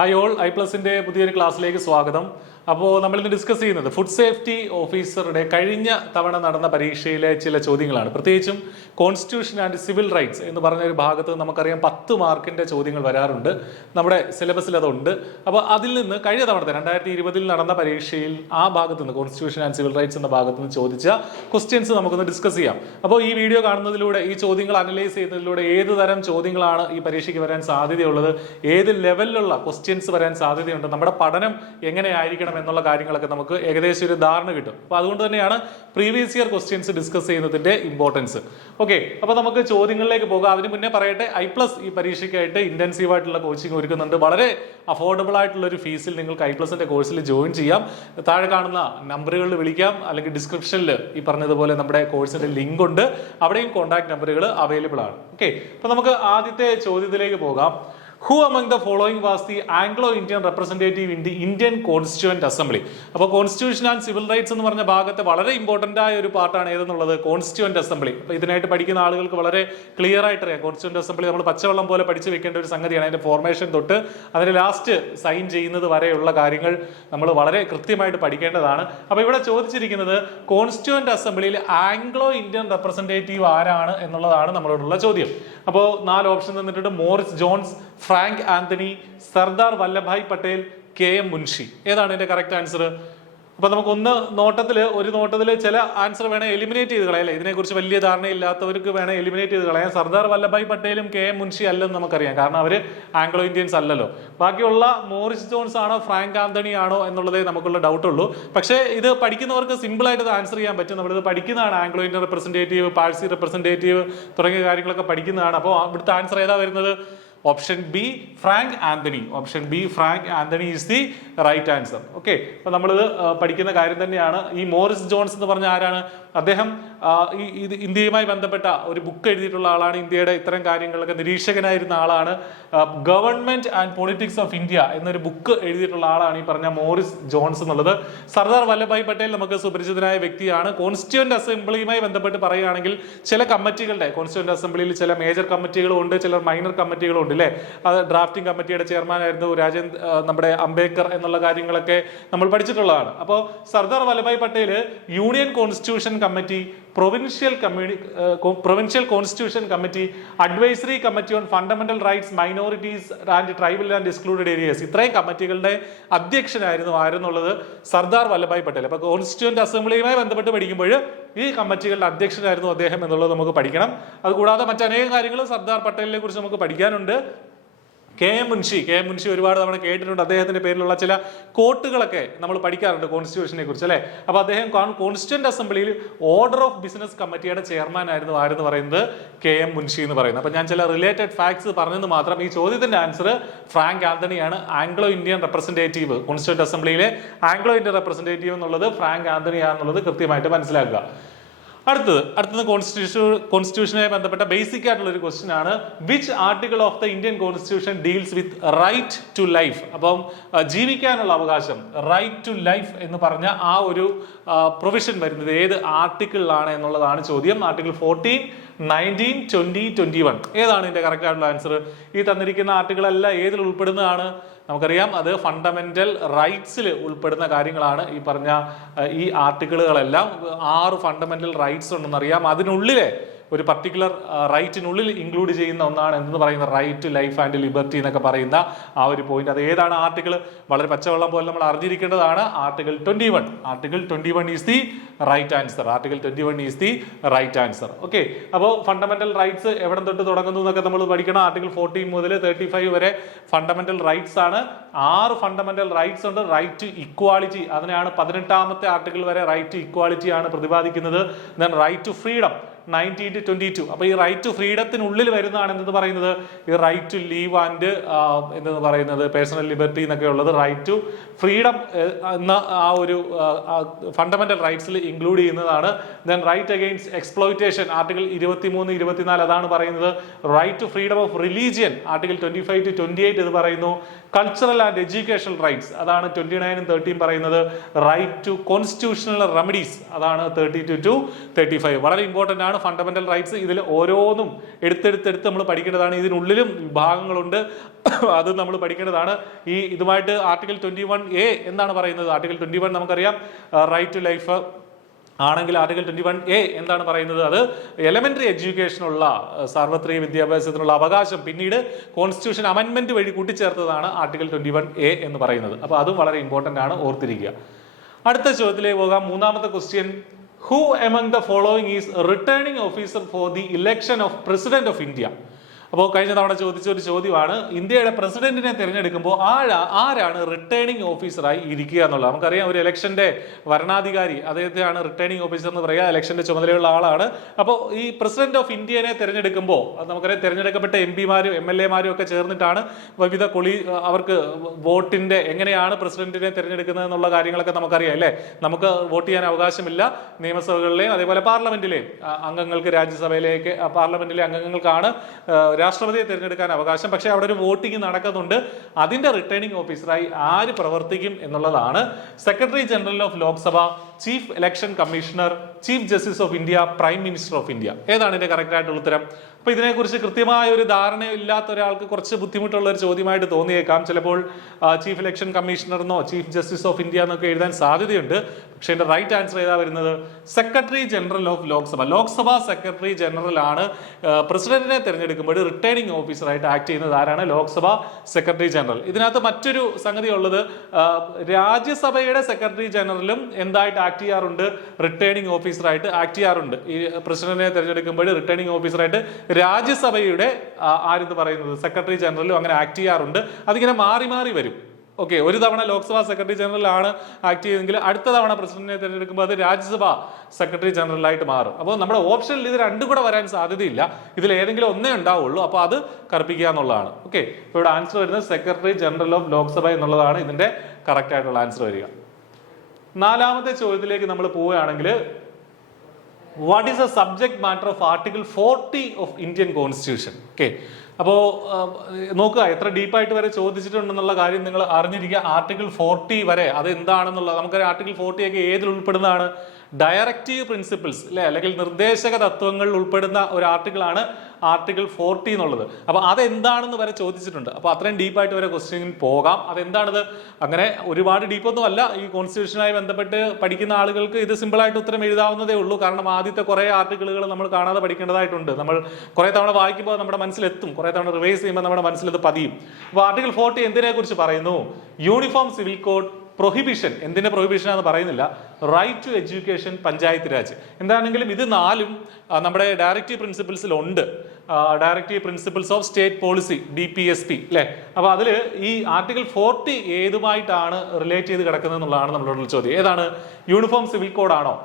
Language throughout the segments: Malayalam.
ഹായ് ഓൾ, ഐ+ന്റെ പുതിയൊരു ക്ലാസ്സിലേക്ക് സ്വാഗതം. അപ്പോൾ നമ്മളിന്ന് ഡിസ്കസ് ചെയ്യുന്നത് ഫുഡ് സേഫ്റ്റി ഓഫീസറുടെ കഴിഞ്ഞ തവണ നടന്ന പരീക്ഷയിലെ ചില ചോദ്യങ്ങളാണ്. പ്രത്യേകിച്ചും കോൺസ്റ്റിറ്റ്യൂഷൻ ആൻഡ് സിവിൽ റൈറ്റ്സ് എന്ന് പറഞ്ഞ ഒരു ഭാഗത്ത് നമുക്കറിയാം 10 മാർക്കിന്റെ ചോദ്യങ്ങൾ വരാറുണ്ട്. നമ്മുടെ സിലബസിൽ അതുണ്ട്. അപ്പോൾ അതിൽ നിന്ന് കഴിഞ്ഞ തവണത്തെ 2020 നടന്ന പരീക്ഷയിൽ ആ ഭാഗത്ത് നിന്ന് കോൺസ്റ്റിറ്റ്യൂഷൻ ആൻഡ് സിവിൽ റൈറ്റ്സ് എന്ന ഭാഗത്ത് നിന്ന് ചോദിച്ച ക്വസ്റ്റ്യൻസ് നമുക്കൊന്ന് ഡിസ്കസ് ചെയ്യാം. അപ്പോൾ ഈ വീഡിയോ കാണുന്നതിലൂടെ, ഈ ചോദ്യങ്ങൾ അനലൈസ് ചെയ്യുന്നതിലൂടെ ഏത് തരം ചോദ്യങ്ങളാണ് ഈ പരീക്ഷയ്ക്ക് വരാൻ സാധ്യതയുള്ളത്, ഏത് ലെവലിലുള്ള ക്വസ്റ്റ്യൻസ് വരാൻ സാധ്യതയുണ്ട്, നമ്മുടെ പഠനം എങ്ങനെയായിരിക്കണം എന്നുള്ള കാര്യങ്ങളൊക്കെ നമുക്ക് ഏകദേശം ഒരു ധാരണ കിട്ടും. അപ്പോൾ അതുകൊണ്ട് തന്നെയാണ് പ്രീവിയസ് ഇയർ ക്വസ്റ്റ്യൻസ് ഡിസ്കസ് ചെയ്യുന്നതിന്റെ ഇമ്പോർട്ടൻസ്. ഓക്കെ, അപ്പോൾ നമുക്ക് ചോദ്യങ്ങളിലേക്ക് പോകാം. അതിന് മുന്നേ പറയട്ടെ, ഐ+ ഈ പരീക്ഷയ്ക്കായിട്ട് ഇന്റൻസീവ് ആയിട്ടുള്ള കോച്ചിങ് ഒരുക്കുന്നുണ്ട്. വളരെ അഫോർഡബിൾ ആയിട്ടുള്ള ഒരു ഫീസിൽ നിങ്ങൾക്ക് ഐ+ന്റെ കോഴ്സിൽ ജോയിൻ ചെയ്യാം. താഴെ കാണുന്ന നമ്പറുകളിൽ വിളിക്കാം, അല്ലെങ്കിൽ ഡിസ്ക്രിപ്ഷനിൽ ഈ പറഞ്ഞതുപോലെ നമ്മുടെ കോഴ്സിന്റെ ലിങ്ക് ഉണ്ട്, അവിടെയും കോൺടാക്ട് നമ്പറുകൾ അവൈലബിൾ ആണ്. ഓക്കെ, അപ്പോൾ നമുക്ക് ആദ്യത്തെ ചോദ്യത്തിലേക്ക് പോകാം. Who among the following was the Anglo-Indian representative in the Indian Constituent Assembly? അപ്പോൾ കോൺസ്റ്റിറ്റ്യൂഷൻ ആൻഡ് സിവിൽ റൈറ്റ്സ് എന്ന് പറഞ്ഞ ഭാഗത്തെ വളരെ ഇമ്പോർട്ടന്റ് ആയ ഒരു പാർട്ടാണ് ഏതെന്നുള്ളത്, കോൺസ്റ്റിറ്റ്യൂന്റ് അസംബ്ലി. അപ്പോൾ ഇതിനായിട്ട് പഠിക്കുന്ന ആളുകൾക്ക് വളരെ ക്ലിയർ ആയിട്ട് അറിയാം, കോൺസ്റ്റിറ്റ്യൂന്റ് അസംബ്ലി നമ്മൾ പച്ചവെള്ളം പോലെ പഠിച്ചു വെക്കേണ്ട ഒരു സംഗതിയാണ്. അതിന്റെ ഫോർമേഷൻ തൊട്ട് അതിന്റെ ലാസ്റ്റ് സൈൻ ചെയ്യുന്നത് വരെയുള്ള കാര്യങ്ങൾ നമ്മൾ വളരെ കൃത്യമായിട്ട് പഠിക്കേണ്ടതാണ്. അപ്പോൾ ഇവിടെ ചോദിച്ചിരിക്കുന്നത് കോൺസ്റ്റിറ്റ്യൂന്റ് അസംബ്ലിയിൽ ആംഗ്ലോ ഇന്ത്യൻ റെപ്രസെന്റേറ്റീവ് ആരാണ് എന്നുള്ളതാണ് നമ്മളോടുള്ള ചോദ്യം. അപ്പോൾ 4 ഓപ്ഷൻ തന്നിട്ടുണ്ട്: Morris Jones, Frank Anthony, Sardar Vallabhbhai Patel, KM Munshi. ഏതാണ് ഇതിന്റെ കറക്റ്റ് ആൻസർ? അപ്പൊ നമുക്ക് ഒരു നോട്ടത്തിൽ ചില ആൻസർ വേണേ എലിമിനേറ്റ് ചെയ്ത് കളയാം. ഇതിനെക്കുറിച്ച് വലിയ ധാരണയില്ലാത്തവർക്ക് വേണേ എലിമിനേറ്റ് ചെയ്ത് കളയാം. സർദാർ വല്ലഭായ് പട്ടേലും KM മുൻഷി അല്ലെന്ന് നമുക്കറിയാം, കാരണം അവര് ആംഗ്ലോ ഇന്ത്യൻസ് അല്ലല്ലോ. ബാക്കിയുള്ള മോറിസ് ജോൺസ് ആണോ ഫ്രാങ്ക് ആന്റണി ആണോ എന്നുള്ളതേ നമുക്കുള്ള ഡൗട്ട് ഉള്ളൂ. പക്ഷേ ഇത് പഠിക്കുന്നവർക്ക് സിമ്പിൾ ആയിട്ട് ഇത് ആൻസർ ചെയ്യാൻ പറ്റും. നമ്മളിത് പഠിക്കുന്നതാണ്, Anglo Indian representative, Parsi representative തുടങ്ങിയ കാര്യങ്ങളൊക്കെ പഠിക്കുന്നതാണ്. അപ്പോൾ ഇവിടുത്തെ ആൻസർ ഏതാ വരുന്നത്? Option B, Frank Anthony. Option B, Frank Anthony is the right answer. Okay, അപ്പൊ നമ്മളിത് പഠിക്കുന്ന കാര്യം തന്നെയാണ്. ഈ മോറിസ് ജോൺസ് എന്ന് പറഞ്ഞ ആരാണ്? അദ്ദേഹം ഇന്ത്യയുമായി ബന്ധപ്പെട്ട ഒരു ബുക്ക് എഴുതിയിട്ടുള്ള ആളാണ്. ഇന്ത്യയുടെ ഇത്തരം കാര്യങ്ങളൊക്കെ നിരീക്ഷകനായിരുന്ന ആളാണ്. Government and politics of India എന്നൊരു ബുക്ക് എഴുതിയിട്ടുള്ള ആളാണ് ഈ പറഞ്ഞ മോറിസ് ജോൺസ് എന്നുള്ളത്. സർദാർ വല്ലഭായ് പട്ടേൽ നമുക്ക് സുപരിചിതനായ വ്യക്തിയാണ്. കോൺസ്റ്റിറ്റ്യൂന്റ് അസംബ്ലിയുമായി ബന്ധപ്പെട്ട് പറയുകയാണെങ്കിൽ ചില കമ്മിറ്റികളുടെ, കോൺസ്റ്റിറ്റ്യൂന്റ് അസംബ്ലിയിൽ ചില മേജർ കമ്മിറ്റികളും ഉണ്ട്, ചില മൈനർ കമ്മിറ്റികളും ഉണ്ട് അല്ലേ. അത് ഡ്രാഫ്റ്റിംഗ് കമ്മിറ്റിയുടെ ചെയർമാനായിരുന്നു നമ്മുടെ അംബേദ്കർ എന്നുള്ള കാര്യങ്ങളൊക്കെ നമ്മൾ പഠിച്ചിട്ടുള്ളതാണ്. അപ്പോൾ Sardar Vallabhbhai Patel union constitution committee, provincial constitution committee, advisory committee on fundamental rights, minorities and tribal and excluded areas, ഇത്രയും കമ്മിറ്റികളുടെ ആയിരുന്നുള്ളത് സർദാർ വല്ലഭായ് പട്ടേൽ. അപ്പൊ കോൺസ്റ്റിറ്റ്യൂന്റ് അസംബ്ലിയുമായി ബന്ധപ്പെട്ട് പഠിക്കുമ്പോൾ ഈ കമ്മിറ്റികളുടെ അധ്യക്ഷനായിരുന്നു അദ്ദേഹം എന്നുള്ളത് നമുക്ക് പഠിക്കണം. അതുകൂടാതെ മറ്റനേകം കാര്യങ്ങൾ സർദാർ പട്ടേലിനെ കുറിച്ച് നമുക്ക് പഠിക്കാനുണ്ട്. KM മുൻഷി ഒരുപാട് തവണ കേട്ടിട്ടുണ്ട്. അദ്ദേഹത്തിന്റെ പേരിലുള്ള ചില കോട്ടുകളൊക്കെ നമ്മൾ പഠിക്കാറുണ്ട് കോൺസ്റ്റിറ്റ്യൂഷനെ കുറിച്ച് അല്ലെ. അപ്പൊ അദ്ദേഹം കോൺസ്റ്റിറ്റ്യൂന്റ് അസംബ്ലിയിൽ ഓർഡർ ഓഫ് ബിസിനസ് കമ്മിറ്റിയുടെ ചെയർമാൻ ആയിരുന്നു ആരെന്ന് പറയുന്നത് KM മുൻഷി എന്ന് പറയുന്നത്. അപ്പൊ ഞാൻ ചില റിലേറ്റഡ് ഫാക്ട്സ് പറഞ്ഞെന്ന് മാത്രം. ഈ ചോദ്യത്തിന്റെ ആൻസർ ഫ്രാങ്ക് ആന്റണിയാണ്. ആംഗ്ലോ ഇന്ത്യൻ റെപ്രസെന്റേറ്റീവ്, കോൺസ്റ്റിറ്റ്യൂന്റ് അസംബ്ലിയിലെ ആംഗ്ലോ ഇന്ത്യൻ റെപ്രസെന്റേറ്റീവ് എന്നുള്ളത് ഫ്രാങ്ക് ആന്റണിയാണെന്നുള്ളത് കൃത്യമായിട്ട് മനസ്സിലാക്കുക. അടുത്തത് കോൺസ്റ്റിറ്റ്യൂഷനുമായി ബന്ധപ്പെട്ട ബേസിക് ആയിട്ടുള്ള ഒരു ക്വസ്റ്റ്യൻ ആണ്. Which article of the Indian constitution deals with right to life? അപ്പം ജീവിക്കാനുള്ള അവകാശം, റൈറ്റ് ടു ലൈഫ് എന്ന് പറഞ്ഞ ആ ഒരു പ്രൊവിഷൻ വരുന്നത് ഏത് ആർട്ടിക്കിളിലാണ് എന്നുള്ളതാണ് ചോദ്യം. ആർട്ടിക്കിൾ 14, 19, 20, 21 ഏതാണ് ഇതിന്റെ കറക്റ്റ് ആയിട്ടുള്ള ആൻസർ? ഈ തന്നിരിക്കുന്ന ആർട്ടിക്കിൾ എല്ലാം ഏതിൽ ഉൾപ്പെടുന്നതാണ്? നമുക്കറിയാം, അത് ഫണ്ടമെന്റൽ റൈറ്റ്സിൽ ഉൾപ്പെടുന്ന കാര്യങ്ങളാണ്. ഈ പറഞ്ഞ ഈ ആർട്ടിക്കിളുകളെല്ലാം 6 ഫണ്ടമെന്റൽ റൈറ്റ്സ് ഉണ്ടെന്നറിയാം. അതിനുള്ളിലെ ഒരു പർട്ടിക്കുലർ റൈറ്റിനുള്ളിൽ ഇൻക്ലൂഡ് ചെയ്യുന്ന ഒന്നാണ് എന്തെന്ന് പറയുന്ന right to life and liberty എന്നൊക്കെ പറയുന്ന ആ ഒരു പോയിന്റ്. അത് ഏതാണ് ആർട്ടിക്കിൾ? വളരെ പച്ചവെള്ളം പോലെ നമ്മൾ അറിഞ്ഞിരിക്കേണ്ടതാണ്. Article 21. Article 21 is the right answer. Article 21 is the right answer. Okay, അപ്പോൾ ഫണ്ടമെന്റൽ റൈറ്റ്സ് എവിടെ തൊട്ട് തുടങ്ങുന്നു എന്നൊക്കെ നമ്മൾ പഠിക്കണം. ആർട്ടിക്കിൾ 14 മുതൽ 35 വരെ ഫണ്ടമെന്റൽ റൈറ്റ്സ് ആണ്. 6 ഫണ്ടമെന്റൽ റൈറ്റ്സ് ഉണ്ട്. റൈറ്റ് ടു ഇക്വാളിറ്റി, അതിനാണ് 18ാമത്തെ ആർട്ടിക്കിൾ വരെ റൈറ്റ് ടു ഇക്വാളിറ്റി ആണ് പ്രതിപാദിക്കുന്നത്. Then right to freedom 19 to 22. അപ്പൊ ഈ റൈറ്റ് ടു ഫ്രീഡത്തിനുള്ളിൽ വരുന്നതാണ് എന്തെന്ന് പറയുന്നത്, ഈ റൈറ്റ് ടു ലീവ് ആൻഡ് എന്തെന്ന് പറയുന്നത് പേഴ്സണൽ ലിബർട്ടി എന്നൊക്കെ ഉള്ളത് റൈറ്റ് ടു ഫ്രീഡം എന്ന ആ ഒരു ഫണ്ടമെന്റൽ റൈറ്റ്സിൽ ഇൻക്ലൂഡ് ചെയ്യുന്നതാണ്. Then right against exploitation article 23, 24 അതാണ് പറയുന്നത്. Right to freedom of religion article 25 to 28 ഇത് പറയുന്നു. കൾച്ചറൽ ആൻഡ് എഡ്യൂക്കേഷണൽ റൈറ്റ്സ് അതാണ് 29 30 പറയുന്നത്. റൈറ്റ് ടു കോൺസ്റ്റിറ്റ്യൂഷണൽ റെമഡീസ് അതാണ് 32 to 35. വളരെ ഇമ്പോർട്ടന്റ് ആണ് ഫണ്ടമെന്റൽ റൈറ്റ്സ്. ഇതിൽ ഓരോന്നും എടുത്തെടുത്ത് നമ്മൾ പഠിക്കേണ്ടതാണ്. ഇതിനുള്ളിലും വിഭാഗങ്ങളുണ്ട്, അത് നമ്മൾ പഠിക്കേണ്ടതാണ്. ഇതുമായിട്ട് ആർട്ടിക്കിൾ 21A എന്താണ് പറയുന്നത്? ആർട്ടിക്കിൾ 21 നമുക്കറിയാം റൈറ്റ് ടു ലൈഫ് ആണെങ്കിൽ ആർട്ടിക്കിൾ 21A എന്താണ് പറയുന്നത്? അത് എലമെന്ററി എഡ്യൂക്കേഷനുള്ള സാർവത്രിക വിദ്യാഭ്യാസത്തിനുള്ള അവകാശം പിന്നീട് കോൺസ്റ്റിറ്റ്യൂഷൻ അമെൻമെന്റ് വഴി കൂട്ടിച്ചേർത്തതാണ് ആർട്ടിക്കിൾ 21A എന്ന് പറയുന്നത്. അപ്പോൾ അതും വളരെ ഇമ്പോർട്ടന്റ് ആണ്, ഓർത്തിരിക്കുക. അടുത്ത ചോദ്യത്തിലേക്ക് പോകാം. മൂന്നാമത്തെ question, who among the following is returning officer for the election of president of India? അപ്പോൾ കഴിഞ്ഞ തവണ ചോദിച്ച ഒരു ചോദ്യമാണ്, ഇന്ത്യയുടെ പ്രസിഡന്റിനെ തിരഞ്ഞെടുക്കുമ്പോൾ ആരാണ് റിട്ടേണിംഗ് ഓഫീസറായി ഇരിക്കുക എന്നുള്ളത്. നമുക്കറിയാം ഒരു ഇലക്ഷന്റെ വരണാധികാരി അദ്ദേഹത്തെയാണ് റിട്ടേണിംഗ് ഓഫീസർ എന്ന് പറയുക, ഇലക്ഷന്റെ ചുമതലയുള്ള ആളാണ്. അപ്പോൾ ഈ പ്രസിഡന്റ് ഓഫ് ഇന്ത്യനെ തിരഞ്ഞെടുക്കുമ്പോൾ നമുക്കറിയാം തിരഞ്ഞെടുക്കപ്പെട്ട MP-മാരും MLA-മാരും ഒക്കെ ചേർന്നിട്ടാണ് വിവിധ അവർക്ക് വോട്ടിന്റെ എങ്ങനെയാണ് പ്രസിഡന്റിനെ തിരഞ്ഞെടുക്കുന്നത് എന്നുള്ള കാര്യങ്ങളൊക്കെ നമുക്കറിയാം അല്ലേ. നമുക്ക് വോട്ട് ചെയ്യാൻ അവകാശമില്ല. നിയമസഭകളിലെയും അതേപോലെ പാർലമെന്റിലെയും അംഗങ്ങൾക്ക്, രാജ്യസഭയിലേക്ക് പാർലമെന്റിലെ അംഗങ്ങൾക്കാണ് രാഷ്ട്രപതിയെ തിരഞ്ഞെടുക്കാൻ അവകാശം. പക്ഷേ അവിടെ ഒരു വോട്ടിംഗ് നടക്കുന്നുണ്ട്. അതിന്റെ റിട്ടേണിംഗ് ഓഫീസറായി ആര് പ്രവർത്തിക്കും എന്നുള്ളതാണ് secretary general of Lok Sabha, chief election commissioner, chief justice of India, prime minister of India. ഏതാണ് ഇതിന്റെ കറക്റ്റ് ആയിട്ടുള്ള ഉത്തരം? അപ്പൊ ഇതിനെക്കുറിച്ച് കൃത്യമായ ഒരു ധാരണയില്ലാത്ത ഒരാൾക്ക് കുറച്ച് ബുദ്ധിമുട്ടുള്ള ഒരു ചോദ്യമായിട്ട് തോന്നിയേക്കാം. ചിലപ്പോൾ ചീഫ് ഇലക്ഷൻ കമ്മീഷണർ എന്നോ ചീഫ് ജസ്റ്റിസ് ഓഫ് ഇന്ത്യ എന്നൊക്കെ എഴുതാൻ സാധ്യതയുണ്ട്. പക്ഷേ എന്റെ റൈറ്റ് ആൻസർ ഏതാ വരുന്നത്? Secretary general of Lok Sabha. Lok Sabha secretary general ആണ് പ്രസിഡന്റിനെ തിരഞ്ഞെടുക്കുമ്പോൾ റിട്ടേണിംഗ് ഓഫീസറായിട്ട് ആക്ട് ചെയ്യുന്നത് ആരാണ്? Lok Sabha secretary general. ഇതിനകത്ത് മറ്റൊരു സംഗതി ഉള്ളത്, രാജ്യസഭയുടെ സെക്രട്ടറി ജനറലും എന്തായിട്ട് ആക്ട് ചെയ്യാറുണ്ട്? റിട്ടേണിംഗ് ഓഫീസറായിട്ട് ആക്ട് ചെയ്യാറുണ്ട്. ഈ പ്രസിഡന്റിനെ തിരഞ്ഞെടുക്കുമ്പോൾ റിട്ടേണിംഗ് ഓഫീസറായിട്ട് രാജ്യസഭയുടെ ആരെന്ന് പറയുന്നത് സെക്രട്ടറി ജനറലും അങ്ങനെ ആക്ട് ചെയ്യാറുണ്ട്. അതിങ്ങനെ മാറി മാറി വരും. ഓക്കെ, ഒരു തവണ ലോക്സഭ സെക്രട്ടറി ജനറൽ ആണ് ആക്ട് ചെയ്തെങ്കിൽ അടുത്ത തവണ പ്രസിഡന്റിനെ തിരഞ്ഞെടുക്കുമ്പോൾ അത് രാജ്യസഭ സെക്രട്ടറി ജനറലായിട്ട് മാറും. അപ്പോൾ നമ്മുടെ ഓപ്ഷനിൽ ഇത് രണ്ടും കൂടെ വരാൻ സാധ്യതയില്ല. ഇതിൽ ഏതെങ്കിലും ഒന്നേ ഉണ്ടാവുള്ളൂ. അപ്പോൾ അത് കറുപ്പിക്കുക എന്നുള്ളതാണ്. ഓക്കെ, ഇപ്പോൾ ഇവിടെ ആൻസർ വരുന്നത് സെക്രട്ടറി ജനറൽ ഓഫ് ലോക്സഭ എന്നുള്ളതാണ് ഇതിന്റെ കറക്റ്റ് ആയിട്ടുള്ള ആൻസർ വരിക. നാലാമത്തെ ചോദ്യത്തിലേക്ക് നമ്മൾ പോവുകയാണെങ്കിൽ, what is the subject matter of article 40 of Indian constitution? Okay, അപ്പോൾ നോക്കുക എത്ര ഡീപ്പായിട്ട് വരെ ചോദിച്ചിട്ടുണ്ടെന്നുള്ള കാര്യം നിങ്ങൾ അറിഞ്ഞിരിക്കുക. ആർട്ടിക്കിൾ 40 വരെ അത് എന്താണെന്നുള്ള നമുക്കറിയാം. ആർട്ടിക്കിൾ 40 ഒക്കെ ഏതിൽ ഉൾപ്പെടുന്നതാണ്? ഡയറക്റ്റീവ് പ്രിൻസിപ്പിൾസ് അല്ലെ, അല്ലെങ്കിൽ നിർദ്ദേശക തത്വങ്ങളിൽ ഉൾപ്പെടുന്ന ഒരു ആർട്ടിക്കിളാണ് ആർട്ടിക്കിൾ 40 എന്നുള്ളത്. അപ്പോൾ അതെന്താണെന്ന് വരെ ചോദിച്ചിട്ടുണ്ട്. അപ്പോൾ അത്രയും ഡീപ്പായിട്ട് വരെ ക്വസ്റ്റ്യൻ പോകാം. അതെന്താണത്? അങ്ങനെ ഒരുപാട് ഡീപ്പൊന്നും അല്ല. ഈ കോൺസ്റ്റിറ്റ്യൂഷനുമായി ബന്ധപ്പെട്ട് പഠിക്കുന്ന ആളുകൾക്ക് ഇത് സിമ്പിളായിട്ട് ഉത്തരം എഴുതാവുന്നതേ ഉള്ളൂ. കാരണം ആദ്യത്തെ കുറേ ആർട്ടിക്കിളുകൾ നമ്മൾ കാണാതെ പഠിക്കേണ്ടതായിട്ടുണ്ട്. നമ്മൾ കുറേ തവണ വായിക്കുമ്പോൾ നമ്മുടെ മനസ്സിലെത്തും, കുറേ തവണ റിവൈസ് ചെയ്യുമ്പോൾ നമ്മുടെ മനസ്സിലത് പതിയും. അപ്പോൾ ആർട്ടിക്കിൾ 40 എന്തിനെ കുറിച്ച് പറയുന്നു? യൂണിഫോം സിവിൽ കോഡ്, പ്രൊഹിബിഷൻ, എന്തിന്റെ പ്രൊഹിബിഷൻ ആണെന്ന് പറയുന്നില്ല, right to education, panchayat raj. എന്താണെങ്കിലും ഇത് നാലും നമ്മുടെ ഡയറക്റ്റീവ് പ്രിൻസിപ്പിൾസിൽ ഉണ്ട്. Directive principles of state policy, DPSP അല്ലെ. അപ്പൊ അതിൽ ഈ ആർട്ടിക്കിൾ 40 ഏതുമായിട്ടാണ് റിലേറ്റ് ചെയ്ത് കിടക്കുന്നത് എന്നുള്ളതാണ് നമ്മളോടുള്ള ചോദ്യം. ഏതാണ്? യൂണിഫോം സിവിൽ കോഡ് ആണോ?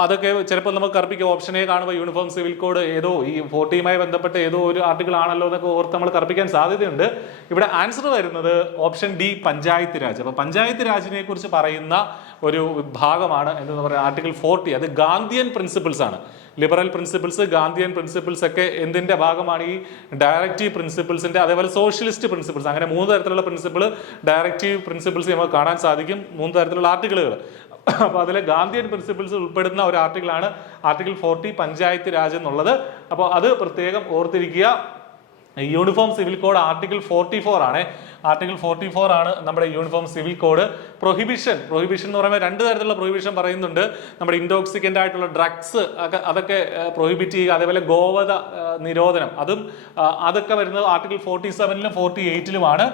അതൊക്കെ ചിലപ്പോൾ നമുക്ക് കറുപ്പിക്കും. ഓപ്ഷൻ എ കാണുമ്പോൾ യൂണിഫോം സിവിൽ കോഡ് ഏതോ ഈ 40യുമായി ബന്ധപ്പെട്ട ഏതോ ഒരു ആർട്ടിക്കിൾ ആണല്ലോ എന്നൊക്കെ ഓർത്ത് നമ്മൾ കറുപ്പിക്കാൻ സാധ്യതയുണ്ട്. ഇവിടെ ആൻസർ വരുന്നത് ഓപ്ഷൻ ഡി, പഞ്ചായത്ത് രാജ്. അപ്പൊ പഞ്ചായത്ത് രാജിനെ കുറിച്ച് പറയുന്ന ഒരു ഭാഗമാണ് എന്ന് പറയുന്നത് ആർട്ടിക്കിൾ 40. അത് ഗാന്ധിയൻ പ്രിൻസിപ്പിൾസ് ആണ്. ലിബറൽ പ്രിൻസിപ്പിൾസ്, ഗാന്ധിയൻ പ്രിൻസിപ്പിൾസ് ഒക്കെ എന്തിന്റെ ഭാഗമാണ്? ഈ ഡയറക്റ്റീവ് പ്രിൻസിപ്പിൾസിന്റെ, അതേപോലെ സോഷ്യലിസ്റ്റ് പ്രിൻസിപ്പിൾസ്. അങ്ങനെ 3 തരത്തിലുള്ള പ്രിൻസിപ്പിൾ, ഡയറക്റ്റീവ് പ്രിൻസിപ്പിൾസ് നമുക്ക് കാണാൻ സാധിക്കും. 3 തരത്തിലുള്ള ആർട്ടിക്കിളുകൾ. അപ്പോൾ അതിൽ ഗാന്ധിയൻ പ്രിൻസിപ്പിൾസ് ഉൾപ്പെടുന്ന ഒരു ആർട്ടിക്കിളാണ് ആർട്ടിക്കിൾ 40, പഞ്ചായത്ത് രാജ് എന്നുള്ളത്. അപ്പോൾ അത് പ്രത്യേകം ഓർത്തിരിക്കുക. യൂണിഫോം സിവിൽ കോഡ് ആർട്ടിക്കിൾ 44 ആണ്. ആർട്ടിക്കിൾ 44 ആണ് നമ്മുടെ യൂണിഫോം സിവിൽ കോഡ്. പ്രൊഹിബിഷൻ എന്ന് പറയുമ്പോൾ 2 തരത്തിലുള്ള പ്രൊഹിബിഷൻ പറയുന്നുണ്ട്. നമ്മുടെ ഇൻടോക്സിക്കൻ്റ് ആയിട്ടുള്ള ഡ്രഗ്സ് അതൊക്കെ പ്രൊഹിബിറ്റ് ചെയ്യുക, അതേപോലെ ഗോവധ നിരോധനം, അതൊക്കെ വരുന്നത് ആർട്ടിക്കിൾ 47ലും 48ലുമാണ്.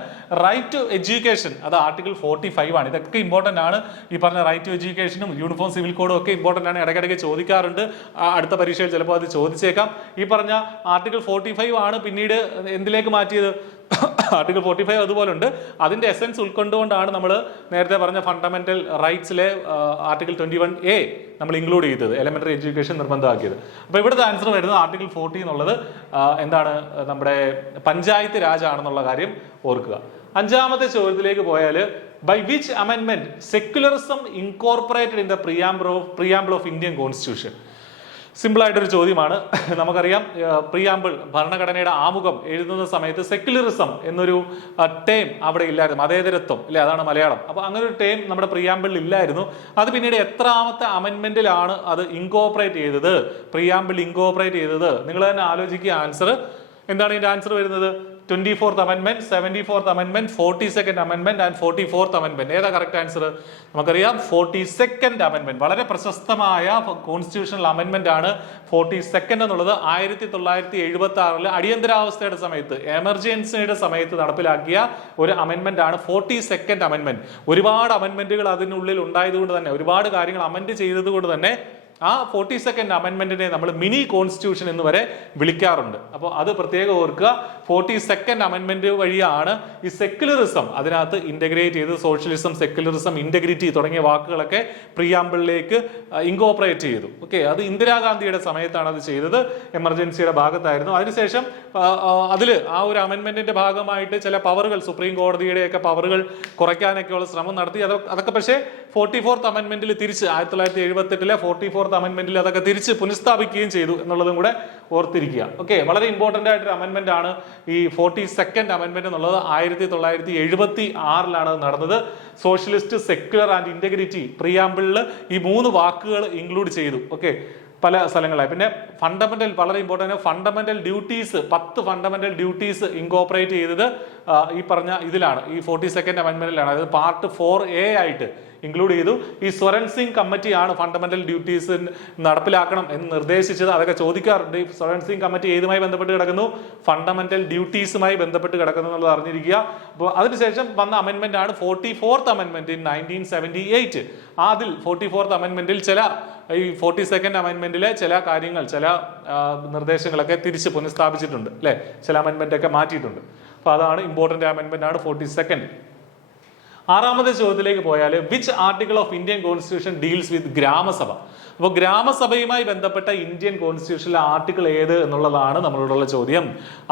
റൈറ്റ് ടു എഡ്യൂക്കേഷൻ അത് ആർട്ടിക്കിൾ 45 ആണ്. ഇതൊക്കെ ഇമ്പോർട്ടൻ്റ് ആണ്. ഈ പറഞ്ഞ റൈറ്റ് ടു എഡ്യൂക്കേഷനും യൂണിഫോം സിവിൽ കോഡും ഒക്കെ ഇമ്പോർട്ടൻ്റ് ആണ്. ഇടയ്ക്കിടയ്ക്ക് ചോദിക്കാറുണ്ട്. അടുത്ത പരീക്ഷയിൽ ചിലപ്പോൾ അത് ചോദിച്ചേക്കാം. ഈ പറഞ്ഞ ആർട്ടിക്കിൾ 45 ആണ് പിന്നീട് എന്തിലേക്ക് മാറ്റിയത്? ആർട്ടിക്കിൾ 45 അതുപോലെ ഉണ്ട്. അതിന്റെ എസെൻസ് ഉൾക്കൊണ്ടുകൊണ്ടാണ് നമ്മൾ നേരത്തെ പറഞ്ഞ ഫണ്ടമെന്റൽ റൈറ്റ്സിലെ ആർട്ടിക്കിൾ 21A നമ്മൾ ഇൻക്ലൂഡ് ചെയ്തത്, എലിമെന്ററി എഡ്യൂക്കേഷൻ നിർബന്ധമാക്കിയത്. അപ്പോൾ ഇവിടുത്തെ ആൻസർ വരുന്നത് ആർട്ടിക്കിൾ 40 എന്നുള്ളത് എന്താണ്? നമ്മുടെ പഞ്ചായത്ത് രാജ് ആണെന്നുള്ള കാര്യം ഓർക്കുക. 5ാമത്തെ ചോദ്യത്തിലേക്ക് പോയാൽ, ബൈ വിച്ച് അമെൻമെന്റ് secularism incorporated in the preamble of Indian constitution? സിമ്പിളായിട്ടൊരു ചോദ്യമാണ്. നമുക്കറിയാം പ്രിയാമ്പിൾ ഭരണഘടനയുടെ ആമുഖം എഴുതുന്ന സമയത്ത് സെക്യുലറിസം എന്നൊരു ടേം അവിടെ ഇല്ലായിരുന്നു. മതേതരത്വം അല്ലെ, അതാണ് മലയാളം. അപ്പൊ അങ്ങനെ ഒരു ടേം നമ്മുടെ പ്രിയാമ്പിളിൽ ഇല്ലായിരുന്നു. അത് പിന്നീട് എത്രാമത്തെ അമെന്റ്മെന്റിലാണ് അത് ഇൻകോപ്പറേറ്റ് ചെയ്തത്, പ്രിയാമ്പിൾ ഇൻകോപ്പറേറ്റ് ചെയ്തത്? നിങ്ങൾ തന്നെ ആലോചിക്കുക. ആൻസർ എന്താണ്? ഇതിന്റെ ആൻസർ വരുന്നത് 24th Amendment, 74th Amendment, 42nd Amendment and 44th Amendment. ഏതാ കറക്റ്റ് ആൻസർ? നമുക്കറിയാം 42nd Amendment. വളരെ പ്രശസ്തമായ കോൺസ്റ്റിറ്റ്യൂഷണൽ അമെന്റ്മെന്റ് ആണ് 42nd എന്നുള്ളത്. 1976 അടിയന്തരാവസ്ഥയുടെ സമയത്ത്, എമർജൻസിയുടെ സമയത്ത് നടപ്പിലാക്കിയ ഒരു അമെന്റ്മെന്റ് ആണ് 42nd Amendment. ഒരുപാട് അമെന്റ്മെന്റുകൾ അതിനുള്ളിൽ ഉണ്ടായതുകൊണ്ട് തന്നെ, ഒരുപാട് കാര്യങ്ങൾ അമെന്റ് ചെയ്തത് കൊണ്ട് തന്നെ ആ 42nd അമെന്റ്മെന്റിനെ നമ്മൾ മിനി കോൺസ്റ്റിറ്റ്യൂഷൻ എന്ന് വരെ വിളിക്കാറുണ്ട്. അപ്പോൾ അത് പ്രത്യേകം ഓർക്കുക. 42nd അമെന്റ്മെന്റ് വഴിയാണ് ഈ സെക്യുലറിസം അതിനകത്ത് ഇന്റഗ്രേറ്റ് ചെയ്ത്, സോഷ്യലിസം, സെക്യുലറിസം, ഇന്റഗ്രിറ്റി തുടങ്ങിയ വാക്കുകളൊക്കെ പ്രിയാമ്പിളിലേക്ക് ഇൻകോപ്പറേറ്റ് ചെയ്തു. ഓക്കെ, അത് ഇന്ദിരാഗാന്ധിയുടെ സമയത്താണ് അത് ചെയ്തത്. എമർജൻസിയുടെ ഭാഗത്തായിരുന്നു. അതിനുശേഷം അതില് ആ ഒരു അമെന്റ്മെന്റിന്റെ ഭാഗമായിട്ട് ചില പവറുകൾ, സുപ്രീം കോടതിയുടെയൊക്കെ പവറുകൾ കുറയ്ക്കാനൊക്കെയുള്ള ശ്രമം നടത്തി. അതൊക്കെ പക്ഷേ 44th അമെന്റ്മെന്റിൽ തിരിച്ച് 1978 44th അമെന്റ്മെന്റിൽ അതൊക്കെ തിരിച്ച് പുനഃസ്ഥാപിക്കുകയും ചെയ്തു എന്നുള്ളതും കൂടെ ഓർത്തിരിക്കുക. ഓക്കെ, വളരെ ഇമ്പോർട്ടന്റ് ആയിട്ടൊരു അമെന്റ്മെന്റ് ആണ് ഈ 42nd അമെന്റ്മെന്റ് എന്നുള്ളത്. 1976 നടന്നത്. സോഷ്യലിസ്റ്റ്, സെക്യുലർ ആൻഡ് ഇന്റഗ്രിറ്റി പ്രിയാമ്പിളിൽ ഈ 3 വാക്കുകൾ ഇൻക്ലൂഡ് ചെയ്തു. ഓക്കെ, പല സ്ഥലങ്ങളായി. പിന്നെ ഫണ്ടമെന്റൽ, വളരെ important, fundamental duties, 10 fundamental duties incorporate ചെയ്തത് ഈ പറഞ്ഞ ഇതിലാണ്, ഈ 42nd അമെന്റ്മെന്റിലാണ്. അതായത് പാർട്ട് 4A ആയിട്ട് ഇൻക്ലൂഡ് ചെയ്തു. ഈ സ്വരൺ സിംഗ് കമ്മിറ്റിയാണ് ഫണ്ടമെന്റൽ ഡ്യൂട്ടീസ് നടപ്പിലാക്കണം എന്ന് നിർദ്ദേശിച്ചത്. അതൊക്കെ ചോദിക്കാറുണ്ട്. ഈ സ്വരൺ സിംഗ് കമ്മിറ്റി ഏതുമായി ബന്ധപ്പെട്ട് കിടക്കുന്നു? ഫണ്ടമെന്റൽ ഡ്യൂട്ടീസുമായി ബന്ധപ്പെട്ട് കിടക്കുന്നു എന്നുള്ളത് അറിഞ്ഞിരിക്കുക. അപ്പോൾ അതിനുശേഷം വന്ന അമെന്റ്മെന്റ് ആണ് 44th അമെന്റ്മെന്റ് ഇൻ 1978. അതിൽ 44th അമെന്റ്മെന്റിൽ ചില, ഈ 42nd അമെന്റ്മെന്റിലെ ചില കാര്യങ്ങൾ, ചില നിർദ്ദേശങ്ങളൊക്കെ തിരിച്ച് പുനഃസ്ഥാപിച്ചിട്ടുണ്ട് അല്ലെ, ചില അമെന്റ്മെന്റ് ഒക്കെ മാറ്റിയിട്ടുണ്ട്. അപ്പൊ അതാണ് ഇമ്പോർട്ടന്റ് അമെന്റ്മെന്റ് ആണ് 42nd. 6ാമത്തെ ചോദ്യത്തിലേക്ക് പോയാൽ, which article of Indian constitution deals with gram sabha? അപ്പോൾ ഗ്രാമസഭയുമായി ബന്ധപ്പെട്ട ഇന്ത്യൻ കോൺസ്റ്റിറ്റ്യൂഷനിലെ ആർട്ടിക്കിൾ ഏത് എന്നുള്ളതാണ് നമ്മളോടുള്ള ചോദ്യം.